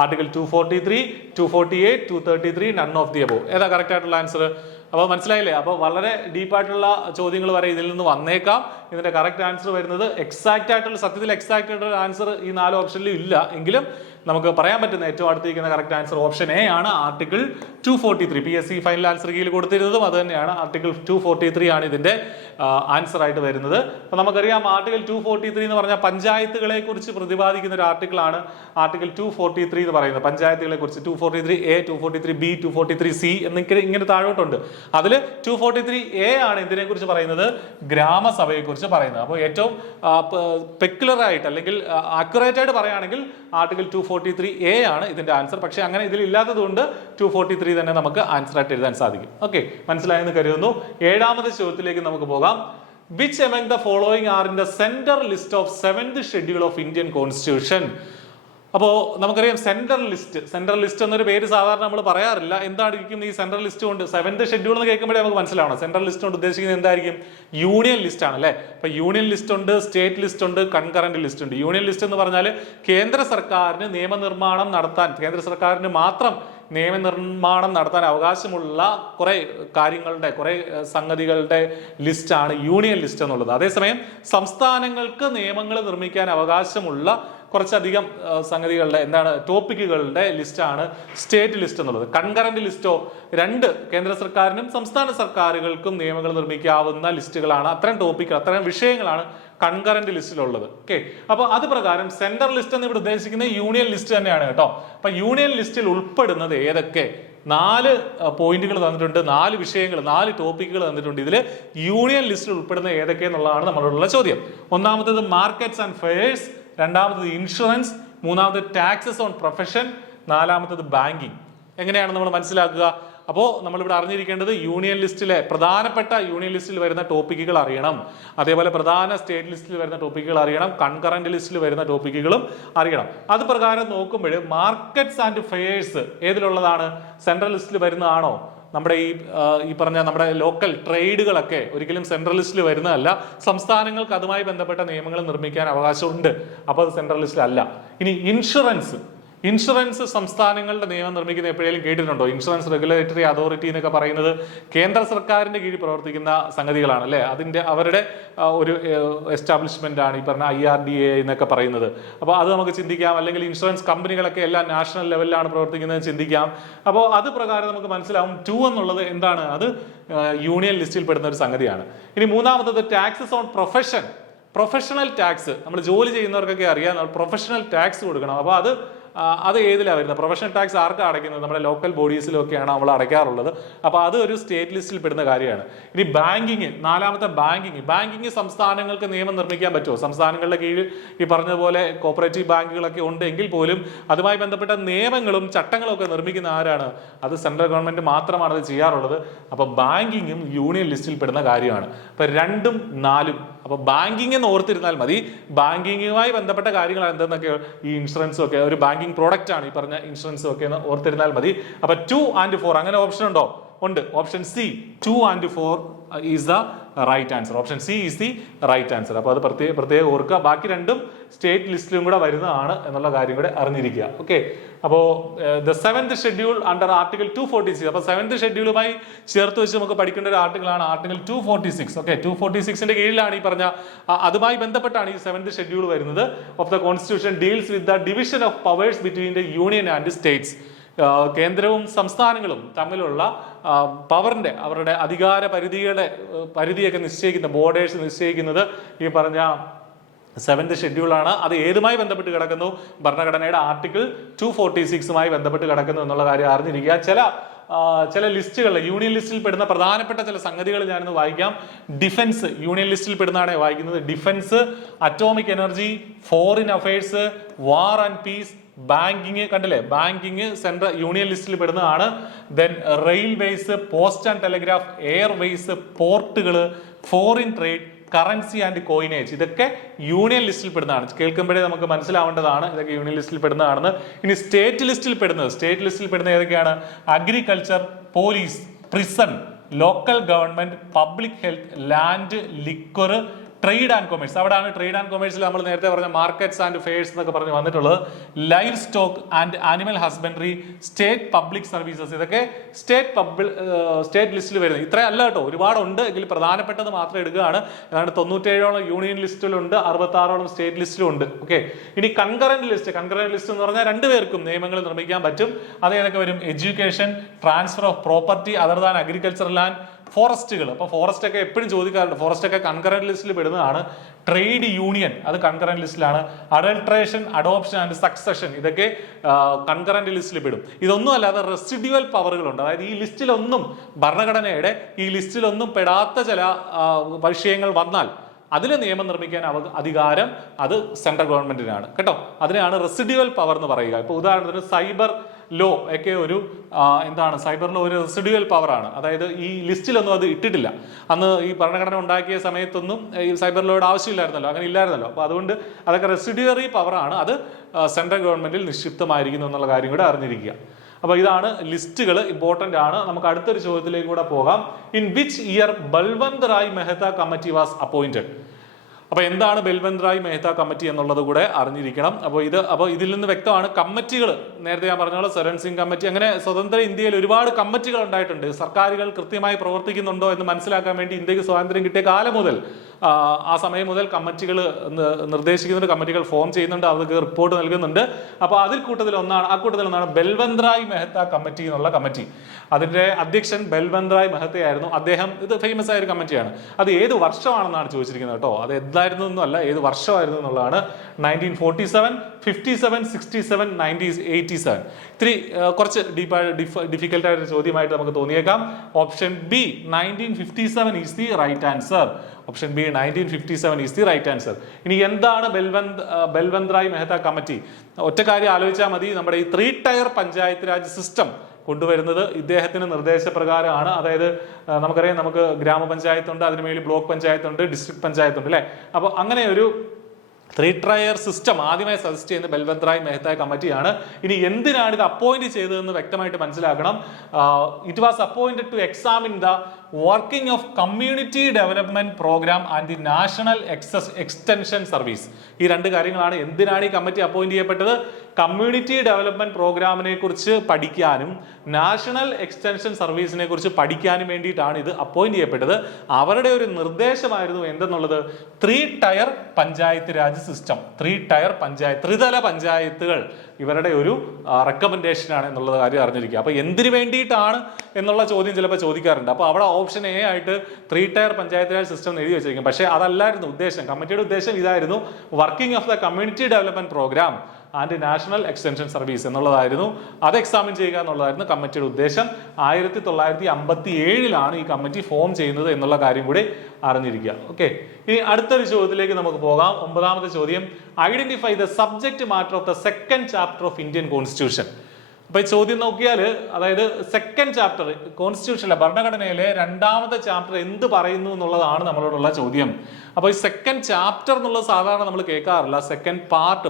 Article 243, 248, 233, none of the above. ഏതാ കറക്റ്റ് ആയിട്ടുള്ള ആൻസർ? അപ്പോൾ മനസ്സിലായില്ലേ? അപ്പോൾ വളരെ ഡീപ്പായിട്ടുള്ള ചോദ്യങ്ങൾ വരെ ഇതിൽ നിന്ന് വന്നേക്കാം. ഇതിന്റെ കറക്റ്റ് ആൻസർ വരുന്നത് എക്സാക്ട് ആയിട്ടുള്ള, സത്യത്തിൽ എക്സാക്ട് ആയിട്ടുള്ള ആൻസർ ഈ 4 ഓപ്ഷനിലും ഇല്ല. എങ്കിലും നമുക്ക് പറയാൻ പറ്റുന്ന ഏറ്റവും അടുത്തിരിക്കുന്ന കറക്റ്റ് ആൻസർ ഓപ്ഷൻ എ ആണ്, ആർട്ടിക്കിൾ 243. PSC ഫൈനൽ ആൻസർ കീഴിൽ കൊടുത്തിരുന്നതും അത് തന്നെയാണ്. ആർട്ടിക്കിൾ 243 ആണ് ഇതിന്റെ ആൻസർ ആയിട്ട് വരുന്നത്. അപ്പൊ നമുക്കറിയാം ആർട്ടിക്കിൾ 243 എന്ന് പറഞ്ഞാൽ പഞ്ചായത്തുകളെ കുറിച്ച് പ്രതിപാദിക്കുന്ന ഒരു ആർട്ടിക്കിൾ ആണ് ആർട്ടിക്കിൾ 243 എന്ന് പറയുന്നത്. പഞ്ചായത്തുകളെ കുറിച്ച് 243A, 243B, 243C എന്നിങ്ങനെ ഇങ്ങനെ താഴോട്ടുണ്ട്. അതിൽ 243A ആണ് ഇതിനെ കുറിച്ച് പറയുന്നത്, ഗ്രാമസഭയെ കുറിച്ച് പറയുന്നത്. അപ്പോൾ ഏറ്റവും പെക്യുലർ ആയിട്ട് അല്ലെങ്കിൽ ആക്യുറേറ്റ് ആയിട്ട് പറയുകയാണെങ്കിൽ ആർട്ടിക്കിൾ 243A ആണ് ഇതിന്റെ ആൻസർ. പക്ഷെ അങ്ങനെ ഇതിൽ ഇല്ലാത്തത് കൊണ്ട് 243 തന്നെ നമുക്ക് ആൻസർ ആയിട്ട് എഴുതാൻ സാധിക്കും. ഓക്കെ, മനസ്സിലായെന്ന് കരുതുന്നു. 7ാമത്തെ ചോദ്യത്തിലേക്ക് നമുക്ക് പോകാം. Which among the following are in the central list of 7th schedule of Indian Constitution? അപ്പോൾ നമുക്കറിയാം സെൻട്രൽ ലിസ്റ്റ് എന്നൊരു പേര് സാധാരണ നമ്മൾ പറയാറില്ല. എന്തായിരിക്കും ഈ സെൻട്രൽ ലിസ്റ്റ് കൊണ്ട്? 7th ഷെഡ്യൂൾ എന്ന് കേൾക്കുമ്പോഴേ നമുക്ക് മനസ്സിലാവണം സെൻട്രൽ ലിസ്റ്റ് കൊണ്ട് ഉദ്ദേശിക്കുന്നത് എന്തായിരിക്കും? യൂണിയൻ ലിസ്റ്റ് ആണ് അല്ലെ. അപ്പൊ യൂണിയൻ ലിസ്റ്റ് ഉണ്ട്, സ്റ്റേറ്റ് ലിസ്റ്റ് ഉണ്ട്, കൺകറന്റ് ലിസ്റ്റ് ഉണ്ട്. യൂണിയൻ ലിസ്റ്റ് എന്ന് പറഞ്ഞാൽ കേന്ദ്ര സർക്കാരിന് നിയമനിർമ്മാണം നടത്താൻ, കേന്ദ്ര സർക്കാരിന് മാത്രം നിയമനിർമ്മാണം നടത്താൻ അവകാശമുള്ള കുറെ കാര്യങ്ങളുടെ, കുറെ സംഗതികളുടെ ലിസ്റ്റാണ് യൂണിയൻ ലിസ്റ്റ് എന്നുള്ളത്. അതേസമയം സംസ്ഥാനങ്ങൾക്ക് നിയമങ്ങൾ നിർമ്മിക്കാൻ അവകാശമുള്ള കുറച്ചധികം സംഗതികളുടെ, എന്താണ്, ടോപ്പിക്കുകളുടെ ലിസ്റ്റാണ് സ്റ്റേറ്റ് ലിസ്റ്റ് എന്നുള്ളത്. കൺകറന്റ് ലിസ്റ്റോ 2 കേന്ദ്ര സർക്കാരിനും സംസ്ഥാന സർക്കാരുകൾക്കും നിയമങ്ങൾ നിർമ്മിക്കാവുന്ന ലിസ്റ്റുകളാണ്. അത്തരം ടോപ്പിക്കുകൾ, അത്തരം വിഷയങ്ങളാണ് കൺകറന്റ് ലിസ്റ്റിലുള്ളത്. ഓക്കെ, അപ്പൊ അത് പ്രകാരം സെൻട്രൽ ലിസ്റ്റ് എന്ന് ഇവിടെ ഉദ്ദേശിക്കുന്നത് യൂണിയൻ ലിസ്റ്റ് തന്നെയാണ് കേട്ടോ. അപ്പൊ യൂണിയൻ ലിസ്റ്റിൽ ഉൾപ്പെടുന്നത് ഏതൊക്കെ? 4 പോയിന്റുകൾ തന്നിട്ടുണ്ട്, 4 വിഷയങ്ങൾ, 4 ടോപ്പിക്കുകൾ തന്നിട്ടുണ്ട്. ഇതിൽ യൂണിയൻ ലിസ്റ്റിൽ ഉൾപ്പെടുന്ന ഏതൊക്കെ എന്നുള്ളതാണ് നമ്മളോടുള്ള ചോദ്യം. ഒന്നാമത്തേത് മാർക്കറ്റ്സ് ആൻഡ് ഫെയർസ്, 2ാമത്തേത് ഇൻഷുറൻസ്, 3ാമത്തേത് ടാക്സസ് ഓൺ പ്രൊഫഷൻ, 4ാമത്തേത് ബാങ്കിങ്. എങ്ങനെയാണ് നമ്മൾ മനസ്സിലാക്കുക? അപ്പോൾ നമ്മളിവിടെ അറിഞ്ഞിരിക്കേണ്ടത് യൂണിയൻ ലിസ്റ്റിലെ പ്രധാനപ്പെട്ട യൂണിയൻ ലിസ്റ്റിൽ വരുന്ന ടോപ്പിക്കുകൾ അറിയണം, അതേപോലെ പ്രധാന സ്റ്റേറ്റ് ലിസ്റ്റിൽ വരുന്ന ടോപ്പിക്കുകൾ അറിയണം, കൺകറന്റ് ലിസ്റ്റിൽ വരുന്ന ടോപ്പിക്കുകളും അറിയണം. അത് പ്രകാരം നോക്കുമ്പോൾ മാർക്കറ്റ്സ് ആൻഡ് ഫെയർസ് ഏതിലുള്ളതാണ്? സെൻട്രൽ ലിസ്റ്റിൽ വരുന്നതാണോ? നമ്മുടെ ഈ പറഞ്ഞ നമ്മുടെ ലോക്കൽ ട്രേഡുകളൊക്കെ ഒരിക്കലും സെൻട്രൽ ലിസ്റ്റിൽ വരുന്നതല്ല. സംസ്ഥാനങ്ങൾക്ക് അതുമായി ബന്ധപ്പെട്ട നിയമങ്ങൾ നിർമ്മിക്കാൻ അവകാശമുണ്ട്, അപ്പോൾ അത് സെൻട്രൽ ലിസ്റ്റിലല്ല. ഇനി ഇൻഷുറൻസ് സംസ്ഥാനങ്ങളുടെ നിയമം നിർമ്മിക്കുന്ന എപ്പോഴെങ്കിലും കേട്ടിട്ടുണ്ടോ? ഇൻഷുറൻസ് റെഗുലേറ്ററി അതോറിറ്റി എന്നൊക്കെ പറയുന്നത് കേന്ദ്ര സർക്കാരിന്റെ കീഴിൽ പ്രവർത്തിക്കുന്ന സംഗതികളാണ് അല്ലേ. അവരുടെ ഒരു എസ്റ്റാബ്ലിഷ്മെന്റ് ആണ് ഈ പറഞ്ഞ IRDA എന്നൊക്കെ പറയുന്നത്. അപ്പോൾ അത് നമുക്ക് ചിന്തിക്കാം. അല്ലെങ്കിൽ ഇൻഷുറൻസ് കമ്പനികളൊക്കെ എല്ലാം നാഷണൽ ലെവലിലാണ് പ്രവർത്തിക്കുന്നത് ചിന്തിക്കാം. അപ്പോൾ അത് പ്രകാരം നമുക്ക് മനസ്സിലാവും 2 എന്നുള്ളത് എന്താണ്, അത് യൂണിയൻ ലിസ്റ്റിൽ പെടുന്ന ഒരു സംഗതിയാണ്. ഇനി മൂന്നാമത്തത് ടാക്സസ് ഓൺ പ്രൊഫഷണൽ ടാക്സ്. നമ്മൾ ജോലി ചെയ്യുന്നവർക്കൊക്കെ അറിയാം, നമ്മൾ പ്രൊഫഷണൽ ടാക്സ് കൊടുക്കണം. അപ്പോൾ അത് ഏതിലാണ് വരുന്നത്? പ്രൊഫഷണൽ ടാക്സ് ആർക്കാണ് അടയ്ക്കുന്നത്? നമ്മുടെ ലോക്കൽ ബോഡീസിലൊക്കെയാണ് നമ്മൾ അടയ്ക്കാറുള്ളത്. അപ്പോൾ അത് ഒരു സ്റ്റേറ്റ് ലിസ്റ്റിൽ പെടുന്ന കാര്യമാണ്. ഇനി ബാങ്കിങ്, നാലാമത്തെ ബാങ്കിങ് സംസ്ഥാനങ്ങൾക്ക് നിയമം നിർമ്മിക്കാൻ പറ്റുമോ? സംസ്ഥാനങ്ങളുടെ കീഴിൽ ഈ പറഞ്ഞതുപോലെ കോപ്പറേറ്റീവ് ബാങ്കുകളൊക്കെ ഉണ്ടെങ്കിൽ പോലും അതുമായി ബന്ധപ്പെട്ട നിയമങ്ങളും ചട്ടങ്ങളും ഒക്കെ നിർമ്മിക്കുന്ന ആരാണ്? അത് സെൻട്രൽ ഗവൺമെന്റ് മാത്രമാണ് അത് ചെയ്യാറുള്ളത്. അപ്പോൾ ബാങ്കിങ്ങും യൂണിയൻ ലിസ്റ്റിൽ പെടുന്ന കാര്യമാണ്. അപ്പോൾ 2ഉം 4ഉം. അപ്പോൾ ബാങ്കിങ് എന്ന് ഓർത്തിരുന്നാൽ മതി. ബാങ്കിങ്ങുമായി ബന്ധപ്പെട്ട കാര്യങ്ങൾ എന്തെന്നൊക്കെ ഈ ഇൻഷുറൻസും ഒക്കെ ഒരു ബാങ്കിങ് പ്രോഡക്റ്റ് ആണ് ഈ പറഞ്ഞ ഇൻഷുറൻസും ഒക്കെ എന്ന് ഓർത്തിരുന്നാൽ മതി. അപ്പൊ 2 and 4 അങ്ങനെ ഓപ്ഷൻ ഉണ്ടോ? ഉണ്ട്. Option C 2 and 4 is the right answer. Option C is the right answer. അപ്പോൾ അത് പ്രത്യേകം ഓർക്കുക. ബാക്കി 2ഉം സ്റ്റേറ്റ് ലിസ്റ്റിലും കൂടെ വരുന്നതാണ് എന്നുള്ള കാര്യം കൂടെ അറിഞ്ഞിരിക്കുക. ഓക്കെ. അപ്പോൾ the 7th schedule under article 246. അപ്പോൾ 7th ഷെഡ്യൂളുമായി ചേർത്ത് വെച്ച് നമുക്ക് പഠിക്കേണ്ട ഒരു ആർട്ടിക്കിളാണ് ആർട്ടിക്കിൾ 246. ഓക്കെ. 246ന്റെ കീഴിലാണ് ഈ പറഞ്ഞ, അതുമായി ബന്ധപ്പെട്ടാണ് ഈ 7th ഷെഡ്യൂൾ വരുന്നത്. Of the constitution deals with the division of powers between the union and States. കേന്ദ്രവും സംസ്ഥാനങ്ങളും തമ്മിലുള്ള അവരുടെ അധികാര പരിധിയൊക്കെ നിശ്ചയിക്കുന്ന, ബോർഡേഴ്സ് നിശ്ചയിക്കുന്നത് ഈ പറഞ്ഞ 7th ഷെഡ്യൂളാണ്. അത് ഏതുമായി ബന്ധപ്പെട്ട് കിടക്കുന്നു? ഭരണഘടനയുടെ ആർട്ടിക്കിൾ 246മായി ബന്ധപ്പെട്ട് കിടക്കുന്നു എന്നുള്ള കാര്യം അറിഞ്ഞിരിക്കുക. ചില ലിസ്റ്റുകളിൽ യൂണിയൻ ലിസ്റ്റിൽ പെടുന്ന പ്രധാനപ്പെട്ട ചില സംഗതികൾ ഞാനൊന്ന് വായിക്കാം. ഡിഫൻസ് യൂണിയൻ ലിസ്റ്റിൽ പെടുന്നതാണ് വായിക്കുന്നത്. Defence, atomic energy, foreign affairs, war and peace, banking. കണ്ടില്ലേ, ബാങ്കിങ് സെൻട്രൽ യൂണിയൻ ലിസ്റ്റിൽ പെടുന്നതാണ്. Then railways, post and telegraph, airways, പോർട്ടുകൾ, foreign trade, currency and coinage. ഇതൊക്കെ യൂണിയൻ ലിസ്റ്റിൽ പെടുന്നതാണ്. കേൾക്കുമ്പോഴേ നമുക്ക് മനസ്സിലാവേണ്ടതാണ് ഇതൊക്കെ യൂണിയൻ ലിസ്റ്റിൽ പെടുന്നതാണെന്ന്. ഇനി സ്റ്റേറ്റ് ലിസ്റ്റിൽ പെടുന്ന ഏതൊക്കെയാണ്? Agriculture, police, prison, local government, public health, land, liquor, trade and commerce. അവിടെയാണ് ട്രേഡ് ആൻഡ് കൊമേഴ്സിൽ നമ്മൾ നേരത്തെ പറഞ്ഞ മാർക്കറ്റ്സ് ആൻഡ് ഫെയർസ് എന്നൊക്കെ പറഞ്ഞ് വന്നിട്ടുള്ളത്. Live stock and animal husbandry, state public services. ഇതൊക്കെ സ്റ്റേറ്റ് ലിസ്റ്റിൽ വരുന്നത്. ഇത്രയും അല്ല കേട്ടോ, ഒരുപാടുണ്ട്. എങ്കിൽ പ്രധാനപ്പെട്ടത് മാത്രം എടുക്കുകയാണ്. ഏതാണ്ട് 97ഓളം യൂണിയൻ ലിസ്റ്റിലുണ്ട്, 66ഓളം സ്റ്റേറ്റ് ലിസ്റ്റിലുണ്ട്. ഓക്കെ. ഇനി കൺകറന്റ് ലിസ്റ്റ് എന്ന് പറഞ്ഞാൽ 2 പേർക്കും നിയമങ്ങൾ നിർമ്മിക്കാൻ പറ്റും. അത് ഏതൊക്കെ വരും? Education, transfer of property other than agricultural land, ഫോറസ്റ്റുകൾ. അപ്പോൾ ഫോറസ്റ്റ് ഒക്കെ എപ്പോഴും ചോദിക്കാറുണ്ട്. ഫോറസ്റ്റ് ഒക്കെ കൺകറന്റ് ലിസ്റ്റിൽ പെടുന്നതാണ്. ട്രേഡ് യൂണിയൻ അത് കൺകറന്റ് ലിസ്റ്റിലാണ്. അഡൾട്രേഷൻ, അഡോപ്ഷൻ ആൻഡ് സക്സഷൻ ഇതൊക്കെ കൺകറന്റ് ലിസ്റ്റിൽ പെടും. ഇതൊന്നും അല്ലാതെ റെസിഡ്യുവൽ പവറുകളുണ്ട്. അതായത് ഈ ലിസ്റ്റിലൊന്നും, ഭരണഘടനയുടെ ഈ ലിസ്റ്റിലൊന്നും പെടാത്ത ചില വിഷയങ്ങൾ വന്നാൽ അതിൽ നിയമം നിർമ്മിക്കാൻ അധികാരം അത് സെൻട്രൽ ഗവൺമെന്റിനാണ് കേട്ടോ. അതിനെയാണ് റെസിഡ്യുവൽ പവർ എന്ന് പറയുക. ഇപ്പോൾ ഉദാഹരണത്തിന് സൈബർ ലോ ഒക്കെ സൈബർ ലോ ഒരു റെസിഡ്യുവൽ പവറാണ്. അതായത് ഈ ലിസ്റ്റിലൊന്നും അത് ഇട്ടിട്ടില്ല. അന്ന് ഈ ഭരണഘടന ഉണ്ടാക്കിയ സമയത്തൊന്നും ഈ സൈബർ ലോയുടെ ആവശ്യമില്ലായിരുന്നല്ലോ, അങ്ങനെ ഇല്ലായിരുന്നല്ലോ. അപ്പോൾ അതുകൊണ്ട് അതൊക്കെ റെസിഡ്യുവറി പവറാണ്. അത് സെൻട്രൽ ഗവൺമെന്റിൽ നിക്ഷിപ്തമായിരിക്കുന്നു എന്നുള്ള കാര്യം കൂടെ അറിഞ്ഞിരിക്കുക. അപ്പോൾ ഇതാണ് ലിസ്റ്റുകൾ, ഇമ്പോർട്ടന്റ് ആണ്. നമുക്ക് അടുത്തൊരു ചോദ്യത്തിലേക്ക് കൂടെ പോകാം. In which year Balwant Rai Mehta committee was appointed? അപ്പോൾ എന്താണ് ബൽവന്ത് റായ് മെഹ്ത കമ്മിറ്റി എന്നുള്ളത് കൂടെ അറിഞ്ഞിരിക്കണം. അപ്പോൾ ഇതിൽ നിന്ന് വ്യക്തമാണ് കമ്മിറ്റികൾ. നേരത്തെ ഞാൻ പറഞ്ഞ പോലെ സരൺ സിംഗ് കമ്മിറ്റി, അങ്ങനെ സ്വതന്ത്ര ഇന്ത്യയിൽ ഒരുപാട് കമ്മിറ്റികൾ ഉണ്ടായിട്ടുണ്ട്. സർക്കാരുകൾ കൃത്യമായി പ്രവർത്തിക്കുന്നുണ്ടോ എന്ന് മനസ്സിലാക്കാൻ വേണ്ടി ഇന്ത്യക്ക് സ്വാതന്ത്ര്യം കിട്ടിയ കാലം മുതൽ, ആ സമയം മുതൽ കമ്മിറ്റികൾ നിർദ്ദേശിക്കുന്നുണ്ട്, കമ്മിറ്റികൾ ഫോം ചെയ്യുന്നുണ്ട്, അവർക്ക് റിപ്പോർട്ട് നൽകുന്നുണ്ട്. അപ്പോൾ ആ കൂട്ടത്തിൽ ഒന്നാണ് ബൽവന്ത് റായ് മെഹ്ത കമ്മിറ്റി എന്നുള്ള കമ്മിറ്റി. അതിന്റെ അധ്യക്ഷൻ ബൽവന്ത് റായ് മെഹ്തയായിരുന്നു. ഇത് ഫേമസ് ആയ ഒരു കമ്മിറ്റിയാണ്. അത് ഏത് വർഷമാണെന്നാണ് ചോദിച്ചിരിക്കുന്നത് കേട്ടോ. അത് എന്തായിരുന്നു എന്നല്ല, ഏത് വർഷമായിരുന്നു എന്നുള്ളതാണ്. 1947, 57, 67, 1987. ഇത്തിരി കുറച്ച് ഡിഫിക്കൽട്ട് ആയ ചോദ്യമായിട്ട് നമുക്ക് തോന്നിയേക്കാം. Option B 1957 is the right answer. Option B 1957 is the right answer. ഇനി എന്താണ് ബൽവന്ത് റായ് മെഹ്ത കമ്മിറ്റി? ഒറ്റ കാര്യം ആലോചിച്ചാൽ മതി. നമ്മുടെ ഈ 3 ടയർ പഞ്ചായത്ത് രാജ് സിസ്റ്റം കൊണ്ടുവരുന്നത് ഇദ്ദേഹത്തിന്റെ നിർദ്ദേശപ്രകാരമാണ്. അതായത് നമുക്കറിയാം, നമുക്ക് ഗ്രാമപഞ്ചായത്തുണ്ട്, അതിനുമേൽ ബ്ലോക്ക് പഞ്ചായത്തുണ്ട്, ഡിസ്ട്രിക്ട് പഞ്ചായത്തുണ്ട് അല്ലെ. അപ്പോൾ അങ്ങനെ ഒരു 3 ടയർ സിസ്റ്റം ആദ്യമായി സജസ്റ്റ് ചെയ്യുന്ന ബൽവന്ത് റായ് മെഹ്ത കമ്മിറ്റിയാണ്. ഇനി എന്തിനാണ് ഇത് അപ്പോയിന്റ് ചെയ്തതെന്ന് വ്യക്തമായിട്ട് മനസ്സിലാക്കണം. It was appointed to examine the working of community development programme and the national extension service. ഈ രണ്ട് കാര്യങ്ങളാണ്. എന്തിനാണ് ഈ കമ്മിറ്റി അപ്പോയിന്റ് ചെയ്യപ്പെട്ടത്? കമ്മ്യൂണിറ്റി ഡെവലപ്മെന്റ് പ്രോഗ്രാമിനെ കുറിച്ച് പഠിക്കാനും നാഷണൽ എക്സ്റ്റൻഷൻ സർവീസിനെ കുറിച്ച് പഠിക്കാനും വേണ്ടിയിട്ടാണ് ഇത് അപ്പോയിന്റ് ചെയ്യപ്പെട്ടത്. അവരുടെ ഒരു നിർദ്ദേശമായിരുന്നു എന്തെന്നുള്ളത്, 3 tier panchayat raj system. 3 tier panchayat, ത്രിതല പഞ്ചായത്തുകൾ ഇവരുടെ ഒരു റെക്കമെൻഡേഷൻ ആണ് എന്നുള്ളത് കാര്യം അറിഞ്ഞിരിക്കുക. അപ്പൊ എന്തിനു വേണ്ടിയിട്ടാണ് എന്നുള്ള ചോദ്യം ചിലപ്പോൾ ചോദിക്കാറുണ്ട്. അപ്പൊ അവിടെ ഓപ്ഷൻ എ ആയിട്ട് 3 ടയർ പഞ്ചായത്ത് രാജ് സിസ്റ്റം എഴുതി വെച്ചിരിക്കും. പക്ഷേ അതല്ലായിരുന്നു ഉദ്ദേശം. കമ്മിറ്റിയുടെ ഉദ്ദേശം ഇതായിരുന്നു, working of the community development programme and national extension service എന്നുള്ളതായിരുന്നു. അത് എക്സാമിൻ ചെയ്യുക എന്നുള്ളതായിരുന്നു കമ്മിറ്റിയുടെ ഉദ്ദേശം. 1957 ഈ കമ്മിറ്റി ഫോം ചെയ്യുന്നത് എന്നുള്ള കാര്യം കൂടി അറിഞ്ഞിരിക്കുക. ഓക്കെ, ഇനി അടുത്തൊരു ചോദ്യത്തിലേക്ക് നമുക്ക് പോകാം. 9ാമത്തെ ചോദ്യം, identify the subject matter of the second chapter of Indian constitution. അപ്പൊ ഈ ചോദ്യം നോക്കിയാൽ, അതായത് സെക്കൻഡ് ചാപ്റ്റർ കോൺസ്റ്റിറ്റ്യൂഷനിലെ ഭരണഘടനയിലെ 2ാമത്തെ ചാപ്റ്റർ എന്ത് പറയുന്നു എന്നുള്ളതാണ് നമ്മളോടുള്ള ചോദ്യം. അപ്പോൾ ഈ സെക്കൻഡ് ചാപ്റ്റർ എന്നുള്ളത് സാധാരണ നമ്മൾ കേൾക്കാറില്ല. സെക്കൻഡ് പാർട്ട്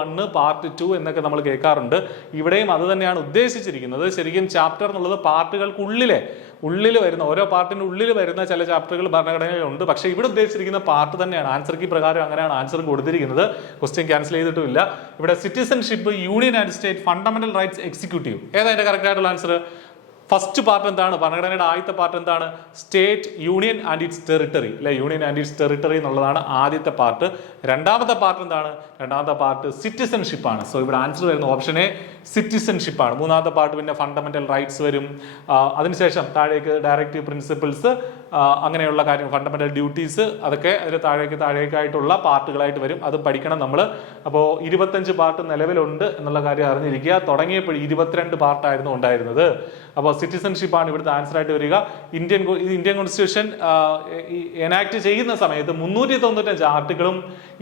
1, പാർട്ട് 2 എന്നൊക്കെ നമ്മൾ കേൾക്കാറുണ്ട്. ഇവിടെയും അത് തന്നെയാണ് ഉദ്ദേശിച്ചിരിക്കുന്നത്. ശരിക്കും ചാപ്റ്റർ എന്നുള്ളത് ഉള്ളിൽ വരുന്ന, ഓരോ പാർട്ടിന്റെ ഉള്ളിൽ വരുന്ന ചില ചാപ്റ്ററുകൾ ഭരണഘടനയിലുണ്ട്. പക്ഷേ ഇവിടെ ഉദ്ദേശിച്ചിരിക്കുന്ന പാർട്ട് തന്നെയാണ്. ആൻസർ കീ പ്രകാരം അങ്ങനെയാണ് ആൻസർ കൊടുത്തിരിക്കുന്നത്. ക്വസ്റ്റ്യൻ ക്യാൻസൽ ചെയ്തിട്ടുമില്ല. ഇവിടെ citizenship, union and state, fundamental rights, executive. ഏതാ അതിന്റെ കറക്റ്റ് ആയിട്ടുള്ള ആൻസർ? ഫസ്റ്റ് പാർട്ട് എന്താണ്? ഭരണഘടനയുടെ ആദ്യത്തെ പാർട്ട് എന്താണ്? State, union and it's territory, അല്ലെ? യൂണിയൻ ആൻഡ് ഇറ്റ്സ് ടെറിട്ടറി എന്നുള്ളതാണ് ആദ്യത്തെ പാർട്ട്. 2ാമത്തെ പാർട്ട് എന്താണ്? 2ാമത്തെ പാർട്ട് സിറ്റിസൺഷിപ്പ് ആണ്. സോ ഇവിടെ ആൻസർ വരുന്ന ഓപ്ഷൻ എ, സിറ്റിസൺഷിപ്പ് ആണ്. 3ാമത്തെ പാർട്ട് പിന്നെ ഫണ്ടമെന്റൽ റൈറ്റ്സ് വരും. അതിനുശേഷം താഴേക്ക് ഡയറക്റ്റീവ് പ്രിൻസിപ്പിൾസ്, അങ്ങനെയുള്ള കാര്യങ്ങൾ, ഫണ്ടമെന്റൽ ഡ്യൂട്ടീസ്, അതൊക്കെ അതിന് താഴേക്കായിട്ടുള്ള പാർട്ടുകളായിട്ട് വരും. അത് പഠിക്കണം നമ്മൾ. അപ്പോൾ 25 പാർട്ട് നിലവിലുണ്ട് എന്നുള്ള കാര്യം അറിഞ്ഞിരിക്കുക. തുടങ്ങിയപ്പോൾ 22 പാർട്ടായിരുന്നു ഉണ്ടായിരുന്നത്. അപ്പോൾ സിറ്റിസൺഷിപ്പ് ആണ് ഇവിടുത്തെ ആൻസർ ആയിട്ട് വരിക. ഇന്ത്യൻ കോൺസ്റ്റിറ്റ്യൂഷൻ എനാക്ട് ചെയ്യുന്ന സമയത്ത് 395 ആർട്ടിക്കിളും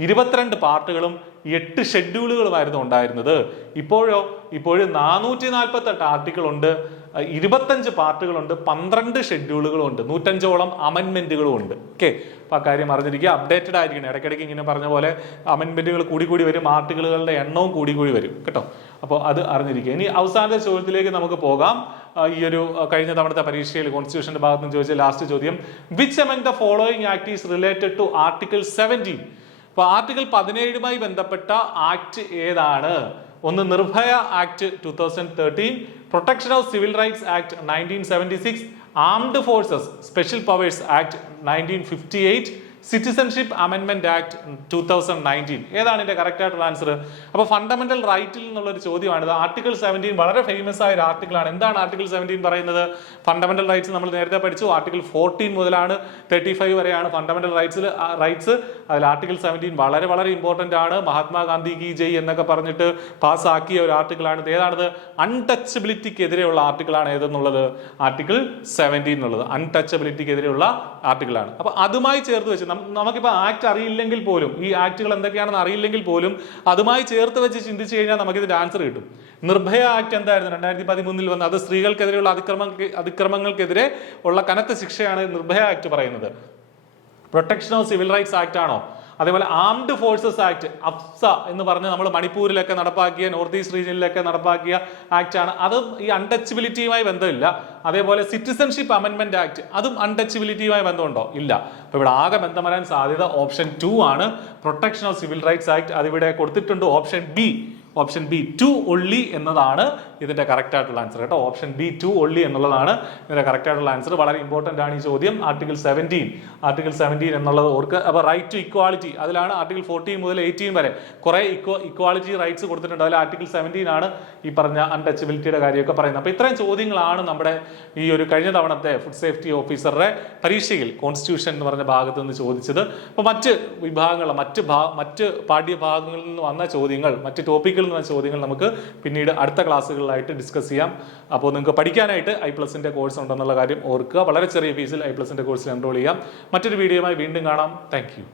22 പാർട്ടുകളും 8 ഷെഡ്യൂളുകളുമായിരുന്നു ഉണ്ടായിരുന്നത്. ഇപ്പോഴും 448 ആർട്ടിക്കിൾ ഉണ്ട്, 25 പാർട്ടുകളുണ്ട്, 12 ഷെഡ്യൂളുകളും ഉണ്ട്, 105ഓളം അമെന്റ്മെന്റുകളും ഉണ്ട്. ഓക്കെ, അപ്പൊ ആ കാര്യം അറിഞ്ഞിരിക്കുക. അപ്ഡേറ്റഡ് ആയിരിക്കണം. ഇടയ്ക്കിടയ്ക്ക് ഇങ്ങനെ പറഞ്ഞ പോലെ അമെന്റ്മെന്റുകൾ കൂടി വരും, ആർട്ടിക്കിളുകളുടെ എണ്ണവും കൂടി വരും കേട്ടോ. അപ്പോൾ അത് അറിഞ്ഞിരിക്കുക. ഇനി അവസാനത്തെ ചോദ്യത്തിലേക്ക് നമുക്ക് പോകാം. ഈ ഒരു കഴിഞ്ഞ തവണത്തെ പരീക്ഷയിൽ കോൺസ്റ്റിറ്റ്യൂഷന്റെ ഭാഗത്ത് നിന്ന് ചോദിച്ച ലാസ്റ്റ് ചോദ്യം, which among the following act is related to article 17? അപ്പൊ ആർട്ടിക്കിൾ 17 ബന്ധപ്പെട്ട ആക്ട് ഏതാണ്? ഒന്ന് Nirbhaya act 2013, protection of civil rights act 1976, armed forces special powers act 1958, citizenship amendment act 2019. ഏതാണ് ഇതിന്റെ കറക്റ്റ് ആയിട്ടുള്ള ആൻസർ? അപ്പൊ ഫണ്ടമെന്റൽ റൈറ്റിൽ നിന്നുള്ള ഒരു ചോദ്യമാണിത്. ആർട്ടിക്കിൾ 17 വളരെ ഫേമസ് ആയ ഒരു ആർട്ടിക്കിൾ ആണ്. എന്താണ് ആർട്ടിക്കിൾ 17 പറയുന്നത്? ഫണ്ടമെന്റൽ റൈറ്റ്സ് നമ്മൾ നേരത്തെ പഠിച്ചു. ആർട്ടിക്കിൾ 14 മുതലാണ് 35 വരെയാണ് ഫണ്ടമെന്റൽ റൈറ്റ്സ്. അതിൽ ആർട്ടിക്കിൾ 17 വളരെ ഇമ്പോർട്ടന്റ് ആണ്. മഹാത്മാഗാന്ധി കി ജയ് എന്നൊക്കെ പറഞ്ഞിട്ട് പാസ്സാക്കിയ ഒരു ആർട്ടിക്കിൾ ആണ്. ഏതാണത്? അൺടച്ചബിലിറ്റിക്ക് എതിരെയുള്ള ആർട്ടിക്കിൾ ആണ് ഏതെന്നുള്ളത്? ആർട്ടിക്കിൾ 17 എന്നുള്ളത് അൺടച്ചബിലിറ്റിക്ക് എതിരെയുള്ള ആർട്ടിക്കിൾ ആണ്. അപ്പൊ അതുമായി ചേർത്ത് വെച്ച് നമുക്കിപ്പോൾ ആക്ട് അറിയില്ലെങ്കിൽ പോലും, ഈ ആക്ടുകൾ എന്തൊക്കെയാണെന്ന് അറിയില്ലെങ്കിൽ പോലും അതുമായി ചേർത്ത് വെച്ച് ചിന്തിച്ചു കഴിഞ്ഞാൽ നമുക്ക് ഇതിന്റെ ആൻസർ കിട്ടും. നിർഭയ ആക്ട് എന്തായിരുന്നു? 2013 വന്നത്. അത് സ്ത്രീകൾക്കെതിരെയുള്ള അതിക്രമങ്ങൾക്കെതിരെ ഉള്ള കനത്ത ശിക്ഷയാണ് നിർഭയ ആക്ട് പറയുന്നത്. Protection of civil rights act ആണോ? അതേപോലെ ആംഡ് ഫോഴ്സസ് ആക്ട്, അഫ്സ എന്ന് പറഞ്ഞ് നമ്മൾ മണിപ്പൂരിലൊക്കെ നടപ്പാക്കിയ, നോർത്ത് ഈസ്റ്റ് റീജിയനിലൊക്കെ നടപ്പാക്കിയ ആക്ട് ആണ്. അതും ഈ അൺടച്ചബിലിറ്റിയുമായി ബന്ധമില്ല. അതേപോലെ സിറ്റിസൺഷിപ്പ് അമെന്റ്മെന്റ് ആക്ട്, അതും അൺടച്ചബിലിറ്റിയുമായി ബന്ധമുണ്ടോ? ഇല്ല. അപ്പൊ ഇവിടെ ആകെ ബന്ധം വരാൻ സാധ്യത ഓപ്ഷൻ 2 ആണ്, protection of civil rights act. അതിവിടെ കൊടുത്തിട്ടുണ്ട് ഓപ്ഷൻ ബി 2 only എന്നതാണ് ഇതിന്റെ കറക്റ്റ് ആയിട്ടുള്ള ആൻസർ കേട്ടോ. ഓപ്ഷൻ ബി 2 only എന്നുള്ളതാണ് ഇതിന്റെ കറക്റ്റ് ആയിട്ടുള്ള ആൻസർ. വളരെ ഇമ്പോർട്ടന്റ് ആണ് ഈ ചോദ്യം. ആർട്ടിക്കിൾ 17 എന്നുള്ളത് ഓർക്ക്. അപ്പൊ റൈറ്റ് ടു ഇക്വാളിറ്റി, അതിലാണ് ആർട്ടിക്കിൾ 14 മുതൽ 18 വരെ കുറെ ഇക്വാളിറ്റി റൈറ്റ്സ് കൊടുത്തിട്ടുണ്ട്. അതിൽ ആർട്ടിക്കിൾ 17 ആണ് ഈ പറഞ്ഞ അൺടച്ചബിലിറ്റിയുടെ കാര്യമൊക്കെ പറയുന്നത്. അപ്പൊ ഇത്രയും ചോദ്യങ്ങളാണ് നമ്മുടെ ഈ ഒരു കഴിഞ്ഞ തവണത്തെ ഫുഡ് സേഫ്റ്റി ഓഫീസറുടെ പരീക്ഷയിൽ കോൺസ്റ്റിറ്റ്യൂഷൻ എന്ന് പറഞ്ഞ ഭാഗത്ത് നിന്ന് ചോദിച്ചത്. അപ്പൊ മറ്റ് വിഭാഗങ്ങൾ, മറ്റ് പാഠ്യഭാഗങ്ങളിൽ നിന്ന് വന്ന ചോദ്യങ്ങൾ, മറ്റ് ടോപ്പിക്കുകളിൽ നിന്ന് ചോദ്യങ്ങൾ നമുക്ക് പിന്നീട് അടുത്ത ക്ലാസ്സുകളിലായിട്ട് ഡിസ്കസ് ചെയ്യാം. അപ്പോൾ നിങ്ങൾക്ക് പഠിക്കാനായിട്ട് i+ന്റെ കോഴ്സ് ഉണ്ടെന്നുള്ള കാര്യം ഓർക്കുക. വളരെ ചെറിയ ഫീസിൽ i+ന്റെ കോഴ്സിൽ എൻറോൾ ചെയ്യാം. മറ്റൊരു വീഡിയോയുമായി വീണ്ടും കാണാം. Thank you.